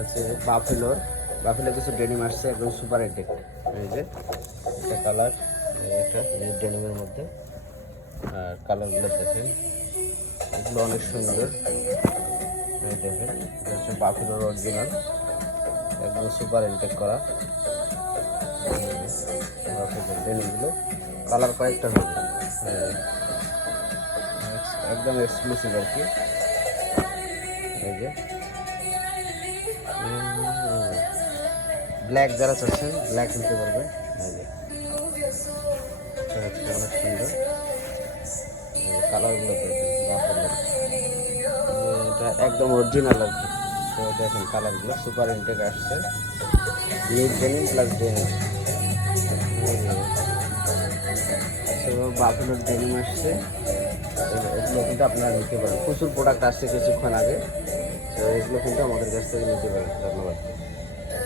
হচ্ছে বাফেলোর কিছু ডেনিম আসছে একদম সুপার এটেক। এই যে একটা কালার, এটা ডেনিমের মধ্যে। আর কালারগুলো দেখেন, এগুলো অনেক সুন্দর। এই দেখেন, এটা হচ্ছে বাফেলোর অরিজিনাল, একদম সুপার ইনটেক করা বাফেলোর ডেনিমগুলো। কালার কয়েকটা হবে, একদম এক্সক্লুসিভ আর কি। এই যে ব্ল্যাক যারা চাচ্ছেন ব্ল্যাক নিতে পারবেন। এই যে অনেক সুন্দর কালারগুলো দেখেন, বাফেলোর এটা একদম অরিজিনাল আর কি। তো দেখেন কালারগুলো সুপার ইনটেক আসছে, মিড ডেনিম প্লাস ডেনিম। বাফেলোর ডেনিম আসছে, এগুলো কিন্তু আপনারা নিতে পারেন। প্রচুর প্রোডাক্ট আসছে কিছুক্ষণ আগে, তো এগুলো কিন্তু আমাদের কাছ থেকে নিতে পারেন। ধন্যবাদ।